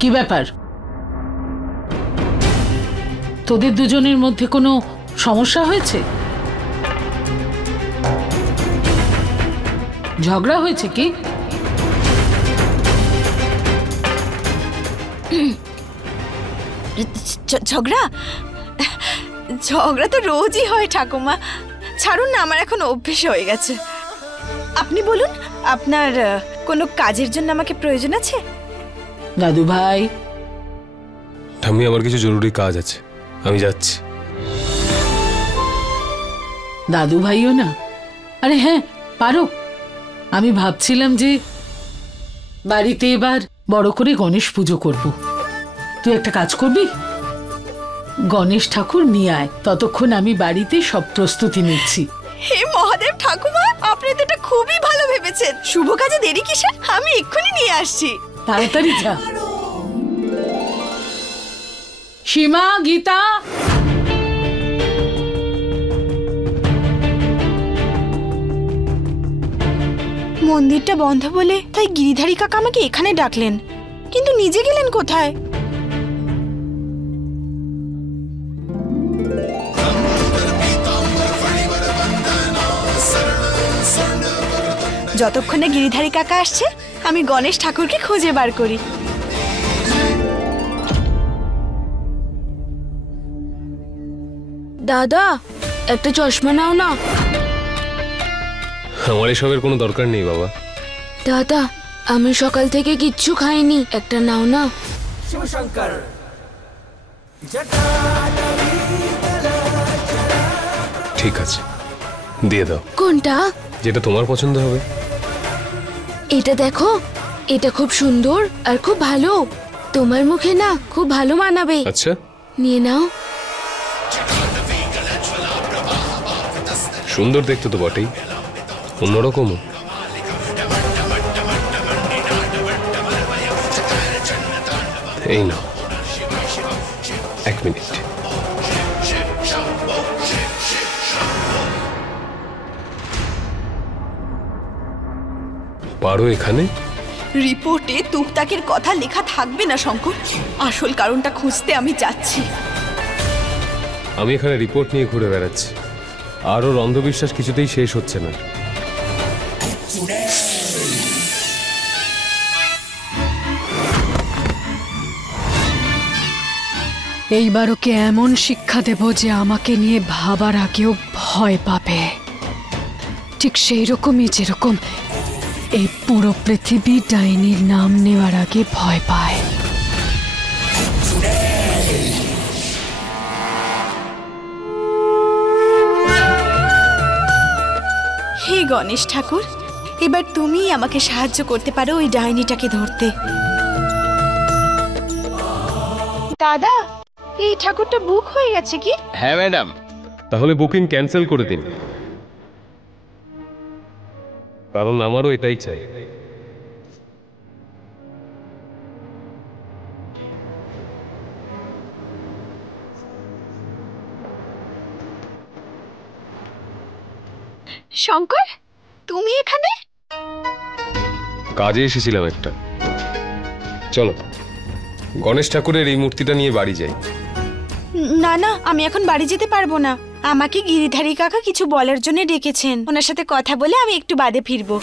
কি ব্যাপার? তোদের দুজনের মধ্যে কোনো সমস্যা হয়েছে? ঝগড়া হয়েছে কি? ঝগড়া ঝগড়া তো রোজই হয় ঠাকুমা। ছাড়ুন না, আমার এখন অভ্যেস হয়ে গেছে। আপনি বলুন, আপনার কোনো কাজের জন্য আমাকে প্রয়োজন আছে? দাদু ভাই। ঠাম্মি, আমার কিছু জরুরি কাজ আছে, আমি যাচ্ছি। দাদু ভাইও না? আরে হ্যাঁ, পারো। আমি ভাবছিলাম যে বাড়িতে এবার বড় করে গণেশ পুজো করব। তুই একটা কাজ করবি, গণেশ ঠাকুর নিয়ে আয়, ততক্ষণ আমি বাড়িতে সব প্রস্তুতি নিচ্ছি। হে মহাদেব ঠাকুমা, আপনি তো এটা খুবই ভালো ভেবেছেন। শুভ কাজে দেরি কিসের? আমি এক্ষুনি নিয়ে আসছি। তাড়াতাড়ি যা। সীমা, গীতা, মন্দিরটা বন্ধ বলে তাই গিরিধারী কাকা আমাকে এখানে ডাকলেন, কিন্তু নিজে গেলেন কোথায়? যতক্ষণে গিরিধারী কাকা আসছে, আমি গণেশ ঠাকুরকে খুঁজে বার করি। দাদা, একটা চশমা নাও না। আমার এসবের কোনো দরকার নেই বাবা। দাদা, আমি সকাল থেকে কিচ্ছু খাইনি, একটা নাও না। ঠিক আছে, দিয়ে দাও। কোনটা? যেটা তোমার পছন্দ হবে। এটা দেখো, এটা খুব সুন্দর আর খুব ভালো, তোমার মুখে না খুব ভালো মানাবে। আচ্ছা, নিয়ে নাও। সুন্দর দেখতে তো বটেই, অন্যরকমও। এই নাও, 1 মিনিট। পারো এখানে? রিপোর্টে তুকতাকের কথা লেখা থাকবে না শঙ্কর, আসল কারণটা খুঁজতে আমি যাচ্ছি। আমি এখানে রিপোর্ট নিয়ে ঘুরে বেড়াচ্ছি, আর ওর অন্ধবিশ্বাস কিছুতেই শেষ হচ্ছে না। এইবার ওকে এমন শিক্ষা দেব যে আমাকে নিয়ে ভাবার আগেও ভয় পাবে, ঠিক সেই রকমই যেরকম এই পুরো পৃথিবী ডাইনির নাম নেওয়ার আগে ভয় পায়। হে গণেশ ঠাকুর, এবার তুমিই আমাকে সাহায্য করতে পারো ওই ডাইনিটাকে ধরতে। দাদা, এই ঠাকুরটা বুক হয়ে গেছে কি? হ্যাঁ ম্যাডাম। তাহলে বুকিং ক্যান্সেল করে দিন, কারণ আমারও এটাই চাই। শঙ্কর, তুমি এখানে? কাজে এসেছিলাম একটা। চলো গণেশ ঠাকুরের এই মূর্তিটা নিয়ে বাড়ি যাই। না না, আমি এখন বাড়ি যেতে পারবো না। আমাকে গিরিধারী কাকা কিছু বলার জন্য ডেকেছেন, ওনার সাথে কথা বলে আমি একটু বাদে ফিরবো।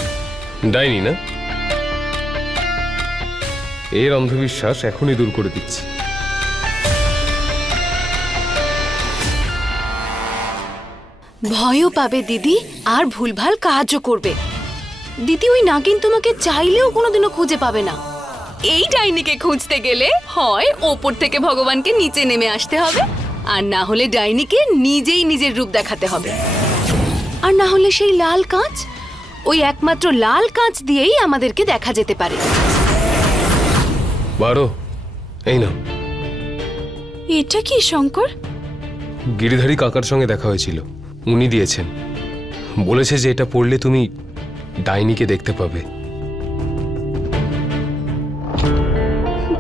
ডাইনি না? এর অন্ধবিশ্বাস এখনই দূর করে দিচ্ছি। ভয়ও পাবে দিদি, আর ভুলভাল কাজও করবে। দিদি, ওই নাগিন তোমাকে চাইলেও কোনোদিনও খুঁজে পাবে না। এই ডাইনিকে খুঁজতে গেলে হয় ওপর থেকে ভগবানকে নিচে নেমে আসতে হবে, আর না হলে ডাইনিকে নিজেই নিজের রূপ দেখাতে হবে, আর না হলে সেই লাল কাঁচ, ওই একমাত্র লাল কাঁচ দিয়েই আমাদেরকে দেখা যেতে পারে। বারো, এই নাও। এটা কি শঙ্কর? গিরিধারী কাকার সঙ্গে দেখা হয়েছিল, উনি দিয়েছেন। বলেছে যে এটা পড়লে তুমি ডাইনিকে দেখতে পাবে।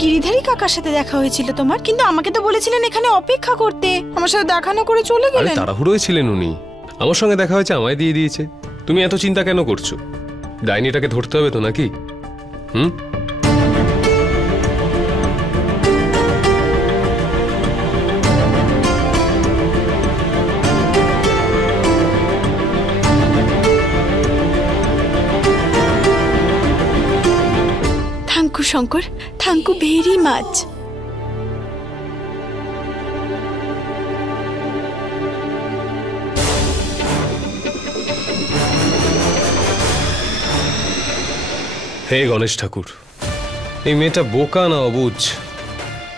গিরিধারী কাকার সাথে দেখা হয়েছিল তোমার? কিন্তু আমাকে তো বলেছিলেন এখানে অপেক্ষা করতে, আমার সাথে দেখা না করে চলে আরে গেলেন। তাড়াহুড়োয় ছিলেন উনি, আমার সঙ্গে দেখা হয়েছে, আমায় দিয়ে দিয়েছে। তুমি এত চিন্তা কেন করছো? ডাইনিটাকে ধরতে হবে তো নাকি? হুম? Thank you Shankar, thank you very much. হে গণেশ ঠাকুর, এই মেয়েটা বোকা না অবুঝ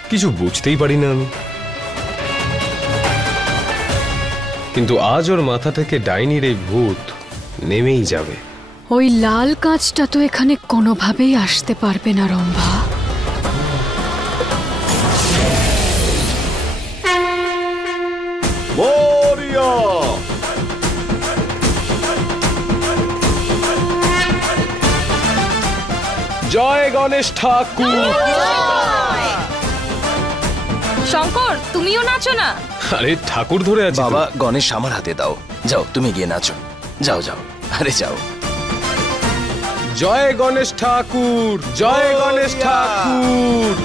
কিছু বুঝতেই পারি না আমি। কিন্তু আজ ওর মাথা থেকে ডাইনির এই ভূত নেমেই যাবে। ওই লাল কাঁচটা তো এখানে কোনোভাবেই আসতে পারবে না রম্ভা। জয় গণেশ ঠাকুর। শঙ্কর, তুমিও নাচো না? আরে ঠাকুর ধরে আছে। বাবা, গণেশ আমার হাতে দাও। যাও, তুমি গিয়ে নাচো। যাও যাও, আরে যাও। জয় গণেশ ঠাকুর, জয় গণেশ ঠাকুর।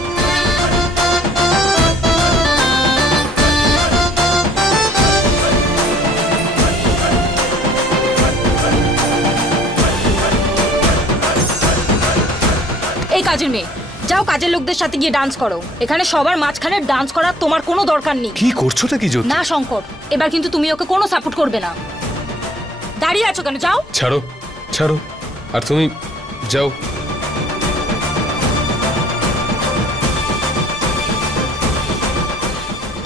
এই কাজের মেয়ে, যাও কাজের লোকদের সাথে গিয়ে ডান্স করো। এখানে সবার মাঝখানে ডান্স করার তোমার কোনো দরকার নেই। কি করছোটা কি জ্যোতি? না শঙ্কর, এবার কিন্তু তুমি ওকে কোনো সাপোর্ট করবে না। দাঁড়িয়ে আছো কেন? যাও। ছাড়ো ছাড়ো, আর তুমি যাও।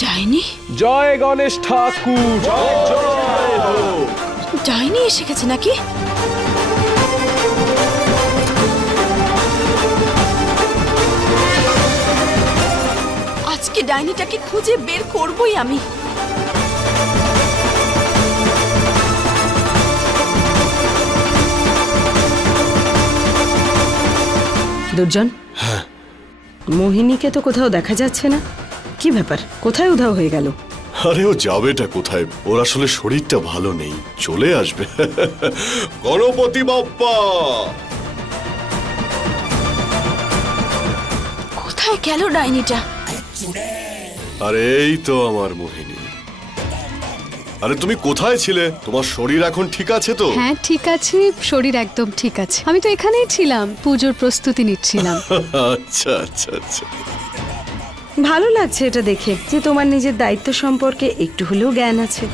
ডাইনি? জয় গণেশ ঠাকুর। ডাইনি এসে গেছে নাকি? আজকে ডাইনিটাকে খুঁজে বের করবই আমি। দুর্জন, মোহিনীকে তো কোথাও দেখা যাচ্ছে না। কি ব্যাপার, কোথায় উধাও হয়ে গেল? আরে ও যাবেটা কোথায়? ওর আসলে শরীরটা ভালো নেই, চলে আসবে। গণপতি বাপ্পা! কোথায় গেল ডাইনিটা? আরে এই তো আমার মোহিনী। আরে তুমি কোথায় ছিলে? তোমার শরীর এখন ঠিক আছে তো? হ্যাঁ ঠিক আছে, শরীর একদম ঠিক আছে। আমি তো এখানেই ছিলাম, পুজোর প্রস্তুতি নিচ্ছিলাম। আচ্ছা আচ্ছা আচ্ছা। ভালো লাগছে এটা দেখে যে তোমার নিজের দায়িত্ব সম্পর্কে একটু হলেও জ্ঞান আছে।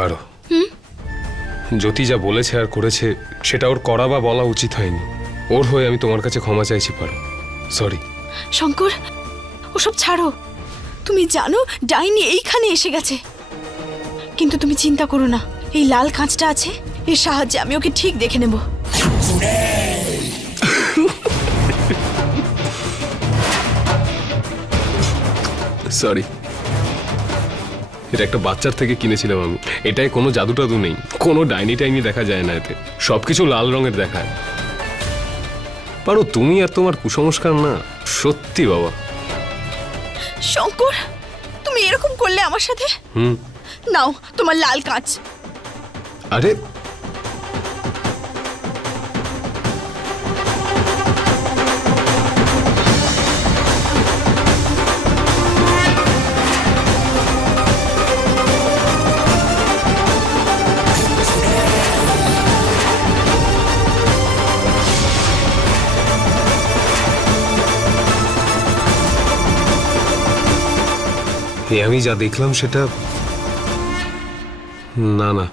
পারো। জ্যোতি যা বলেছে আর করেছে সেটা ওর করা বা বলা উচিত হয়নি। ওর হয়ে আমি তোমার কাছে ক্ষমা চাইছি পারো, সরি। শঙ্কর, ওসব ছাড়ো। তুমি জানো ডাইনি এইখানে এসে গেছে, কিন্তু তুমি চিন্তা করো না, এই লাল কাঁচটা আছে, এর সাহায্যে আমি ওকে ঠিক দেখে নেব। সরি, এটা একটা বাচ্চার থেকে কিনেছিলাম আমি। এটাই কোনো জাদু টাদু নেই, কোনো ডাইনি টাইনি দেখা যায় না, এতে সবকিছু লাল রঙের দেখায়। পারো, তুমি আর তোমার কুসংস্কার না, সত্যি বাবা। শঙ্কর, তুমি এরকম করলে আমার সাথে? নাও তোমার লাল কাঁচ। আরে আমি যা দেখলাম সেটা না না,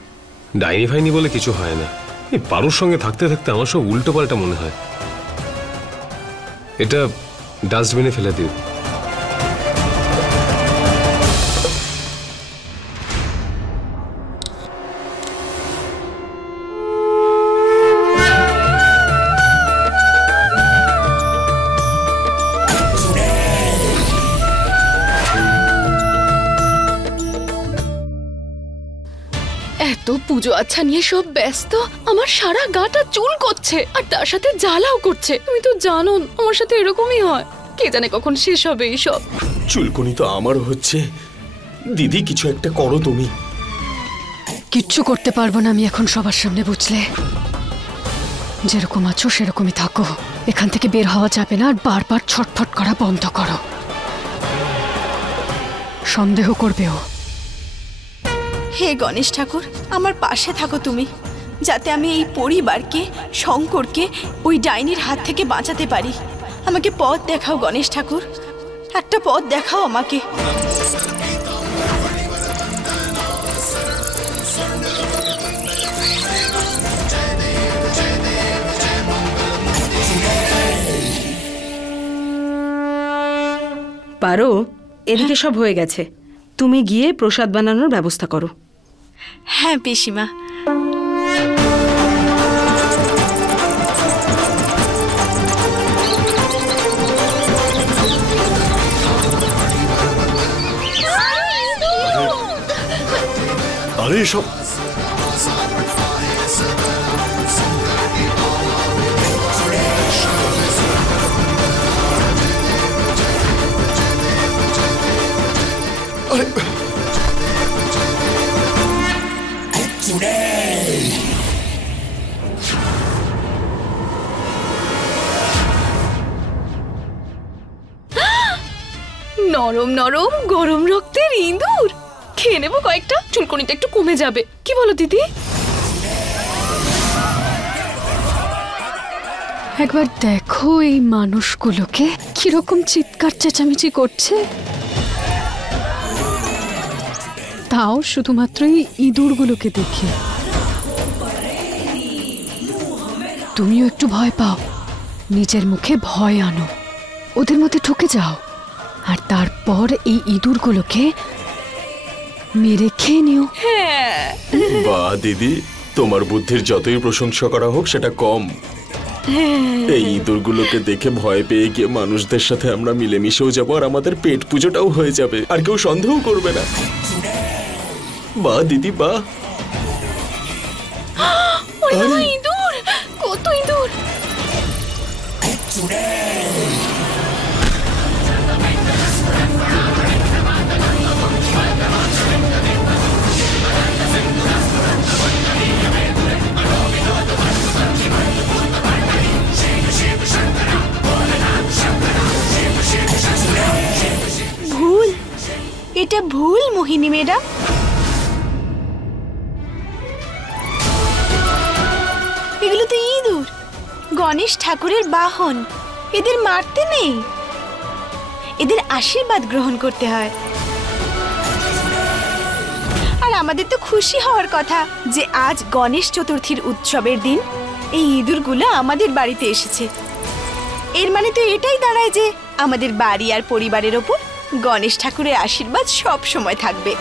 ডাইনি ফাইনি বলে কিছু হয় না। এই পারোর সঙ্গে থাকতে থাকতে আমার সব উল্টো পাল্টা মনে হয়। এটা ডাস্টবিনে ফেলে দিও। এত পুজো আচ্ছা নিয়ে সব ব্যস্ত, আমার সারা গাটা চুল করছে আর তার সাথে জ্বালাও করছে। তুমি তো জানো আমার সাথে এরকমই হয়, কে জানে কখন শেষ হবে এইসব। চুলকুনি তো আমারও হচ্ছে। দিদি কিছু একটা করো তুমি। কিচ্ছু করতে পারবো না আমি এখন সবার সামনে, বুঝলে? যেরকম আছো সেরকমই থাকো, এখান থেকে বের হওয়া যাবে না। আর বারবার ছটফট করা বন্ধ করো, সন্দেহ করবে ও। হে গণেশ ঠাকুর, আমার পাশে থাকো তুমি, যাতে আমি এই পরিবারকে, শঙ্করকে ওই ডাইনির হাত থেকে বাঁচাতে পারি। আমাকে পথ দেখাও গণেশ ঠাকুর, একটা পথ দেখাও আমাকে। পারো, এদিকে সব হয়ে গেছে, তুমি গিয়ে প্রসাদ বানানোর ব্যবস্থা করো। হ্যাঁ পিসিমা। আরে সব নরম নরম গরম রক্তের ইঁদুর, খেয়ে নেবো কয়েকটা, চুলকুনিটা একটু কমে যাবে। কি বলো দিদি? একবার দেখো এই মানুষগুলোকে কিরকম চিৎকার চেঁচামেচি করছে, তাও শুধুমাত্র এই ইঁদুরগুলোকে দেখে। তুমিও একটু ভয় পাও, নিজের মুখে ভয় আনো, ওদের মধ্যে ঢুকে যাও, আর তারপর এই ইঁদুরগুলোকে মেরে খেয়ে নিও। বাহ দিদি, তোমার বুদ্ধির যতই প্রশংসা করা হোক সেটা কম। এই ইঁদুরগুলোকে দেখে ভয় পেয়ে গিয়ে মানুষদের সাথে আমরা মিলেমিশেও যাবো, আর আমাদের পেট পুজোটাও হয়ে যাবে, আর কেউ সন্দেহ করবে না। বাহ দিদি বাহ। ইঁদুর, কত ইঁদুর! ভুল, এটা ভুল মোহিনী ম্যাডাম। এগুলো তো ইঁদুর, গণেশ ঠাকুরের বাহন। এদের মারতে নেই, এদের আশীর্বাদ গ্রহণ করতে হয়। আর আমাদের তো খুশি হওয়ার কথা যে আজ গণেশ চতুর্থীর উৎসবের দিন এই ইঁদুরগুলো আমাদের বাড়িতে এসেছে। এর মানে তো এটাই দাঁড়ায় যে আমাদের বাড়ি আর পরিবারের ওপর গণেশ ঠাকুরের আশীর্বাদ সব সময় থাকবে।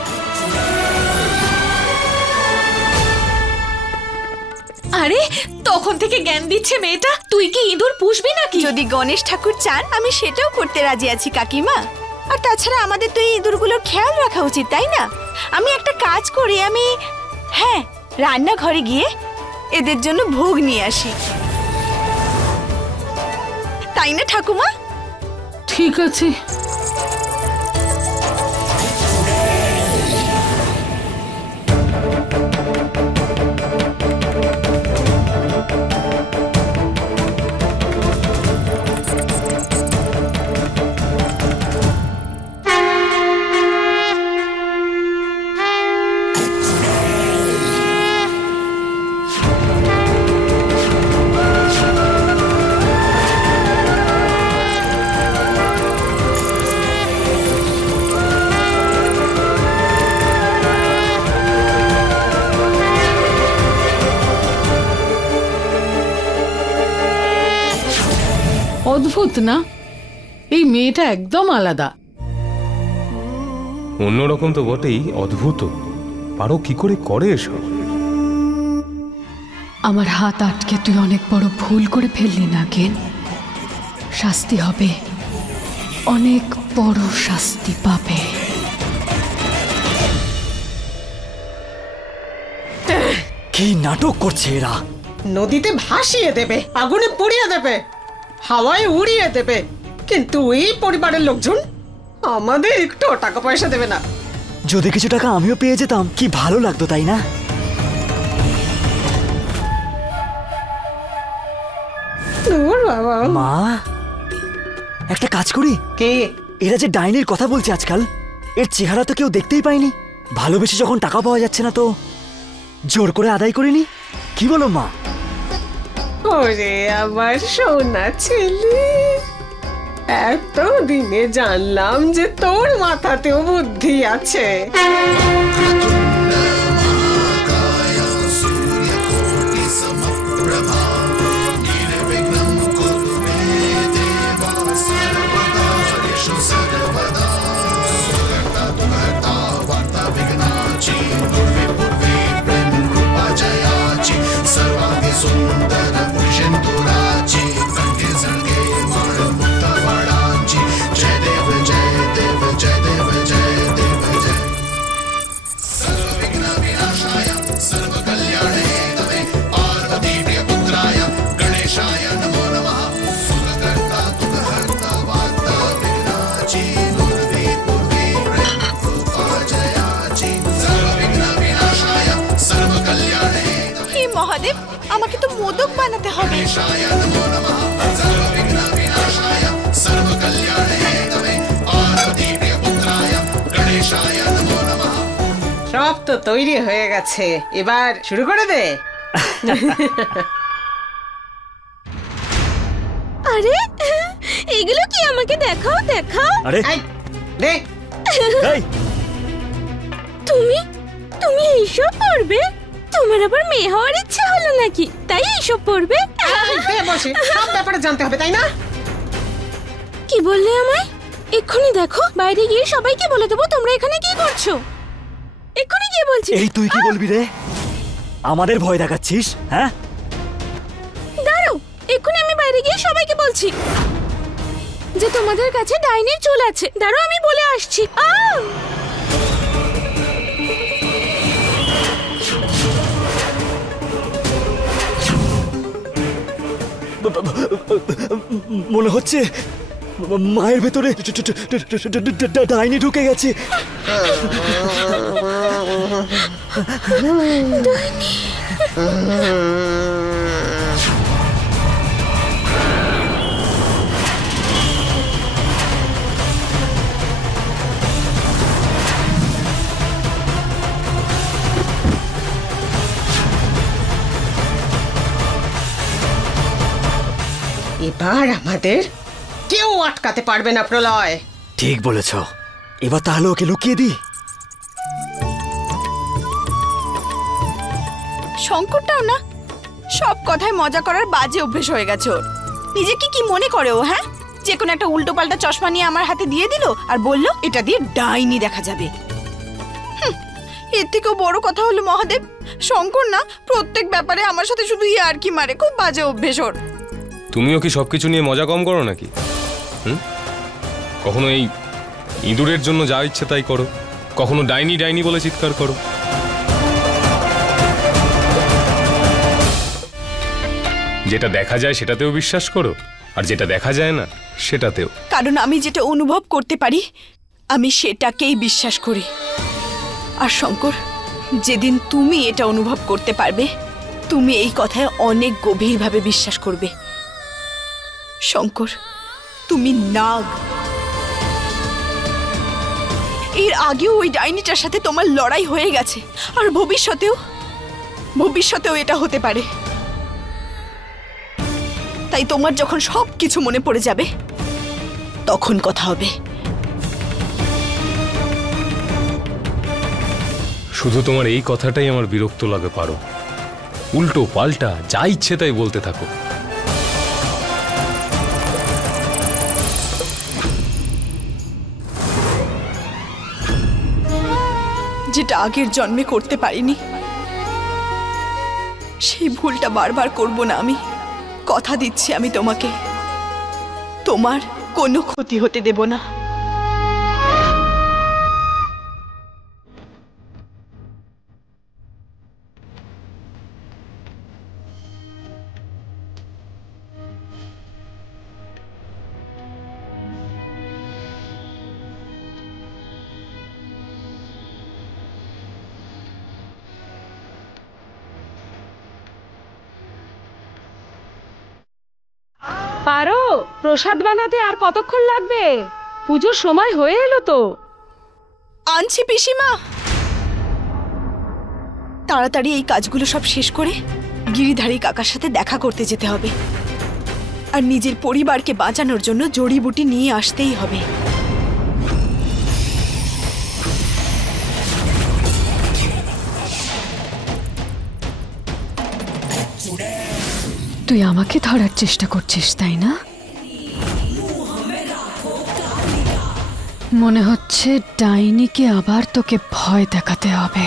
আরে তখন থেকে জ্ঞান দিচ্ছে মেয়েটা, তুই কি ইঁদুর পুষবি নাকি? যদি গণেশ ঠাকুর চান আমি সেটাও করতে রাজি আছি কাকিমা। আর তাছাড়া আমাদের তো এই ইঁদুরগুলোর খেয়াল রাখা উচিত, তাই না? আমি একটা কাজ করি, আমি রান্নাঘরে গিয়ে এদের জন্য ভোগ নিয়ে আসি, তাই না ঠাকুমা? ঠিক আছে। অদ্ভুত না, এই মেয়েটা একদম আলাদা। অন্যরকম তো বটেই, অদ্ভুত। পারো কি করে করে এসব? আমার হাত আটকে তুই অনেক বড় ভুল করে ফেললি না কেন? শাস্তি হবে, অনেক বড় শাস্তি পাবে। কি নাটক করছে এরা? নদীতে ভাসিয়ে দেবে, আগুনে পুড়িয়ে দেবে, হাওয়ায় উড়িয়ে দেবে, কিন্তু এই পরিবারের লোকজন আমাদের একটু টাকা পয়সা দেবে না। যদি কিছু টাকা আমিও পেয়ে যেতাম কি ভালো লাগতো, তাই না? বাবা মা, একটা কাজ করি। কে? এরা যে ডাইনির কথা বলছে আজকাল, এর চেহারা তো কেউ দেখতেই পায়নি। ভালোবেসে যখন টাকা পাওয়া যাচ্ছে না, তো জোর করে আদায় করিনি। কি বলো মা? ওরে আমার সোনা ছেলে, এত দিনে জানলাম যে তোর মাথাতেও বুদ্ধি আছে। মহাদেব, আমাকে তো মোদক বানাতে হবে। সব তো তৈরি হয়ে গেছে, এবার শুরু করে দে। আরে এগুলো কি? আমাকে দেখাও দেখাও। আরে দে। তুমি তুমি এইসব পড়বে? তোমার আবার মেয়ে হওয়ার ইচ্ছা হলো নাকি, তাই এইসব পড়বে? সব ব্যাপারে জানতে হবে, তাই না? কি বললে আমায়? এক্ষুনি দেখো, বাইরে গিয়ে সবাইকে বলে দেবো তোমরা এখানে কি করছো। এক্ষুনি গিয়ে বলছি। এই তুই কি বলবি রে? আমাদের ভয় দেখাচ্ছিস? হ্যাঁ, দাঁড়াও, এক্ষুনি আমি বাইরে গিয়ে সবাইকে বলছি যে তোমাদের কাছে ডাইনির চুল আছে। দাঁড়াও, আমি বলে আসছি। মনে হচ্ছে মায়ের ভেতরে ডাইনি ঢুকে গেছে। এবার আমাদের কেউ আটকাতে পারবে না প্রলয়। ঠিক বলেছ, এবার তাহলে ওকে লুকিয়ে দি। শঙ্করটাও না সব কথায় মজা করার বাজে অভ্যেস হয়ে গেছে ওর। নিজেকে কি মনে করে ও? হ্যাঁ, যে কোনো একটা উল্টো পাল্টা চশমা নিয়ে আমার হাতে দিয়ে দিল আর বলল এটা দিয়ে ডাইনি দেখা যাবে। এর থেকেও বড় কথা হলো মহাদেব, শঙ্কর না প্রত্যেক ব্যাপারে আমার সাথে শুধু ইয়ার্কি মারে। খুব বাজে অভ্যেস ওর। তুমিও কি সবকিছু নিয়ে মজা কম করো নাকি? কখনো এই ইঁদুরের জন্য যা ইচ্ছে তাই করো, কখনো ডাইনি ডাইনি বলে চিৎকার করো। যেটা দেখা যায় সেটাতেও বিশ্বাস করো, আর যেটা দেখা যায় না সেটাতেও। কারণ আমি যেটা অনুভব করতে পারি আমি সেটাকেই বিশ্বাস করি। আর শঙ্কর, যেদিন তুমি এটা অনুভব করতে পারবে তুমি এই কথায় অনেক গভীরভাবে বিশ্বাস করবে। শঙ্কর, তুমি নাগ। এর আগেও ওই ডাইনিটার সাথে তোমার লড়াই হয়ে গেছে, আর ভবিষ্যতেও এটা হতে পারে। তাই তোমার যখন সবকিছু মনে পড়ে যাবে তখন কথা হবে। শুধু তোমার এই কথাটাই আমার বিরক্ত লাগে। পারো উল্টো পাল্টা যা ইচ্ছে তাই বলতে থাকো। যেটা আগের জন্মে করতে পারিনি সেই ভুলটা বারবার করব না। আমি কথা দিচ্ছি, আমি তোমাকে তোমার কোনো ক্ষতি হতে দেব না। পারো প্রসাদ বানাতে আর কতক্ষণ লাগবে? পুজোর সময় হয়ে এলো তো। আনছি পিসিমা। তাড়াতাড়ি এই কাজগুলো সব শেষ করে গিরিধারী কাকার সাথে দেখা করতে যেতে হবে, আর নিজের পরিবারকে বাঁচানোর জন্য জড়িবুটি নিয়ে আসতেই হবে। তুই আমাকে ধরার চেষ্টা করছিস তাই না? মনে হচ্ছে ডাইনিকে আবার তোকে ভয় দেখাতে হবে।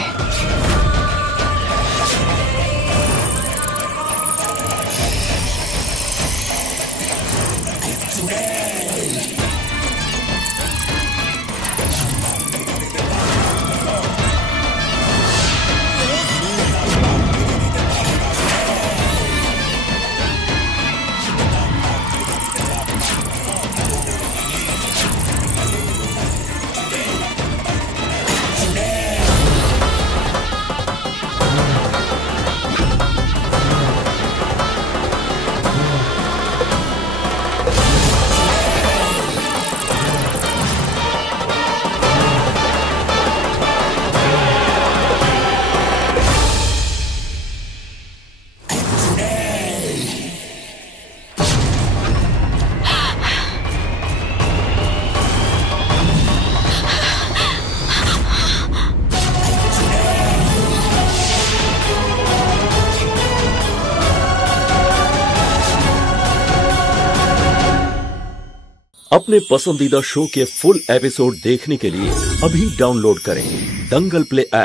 अपने पसंदीदा शो के फुल एपिसोड देखने के लिए अभी डाउनलोड करें दंगल प्ले ऐप।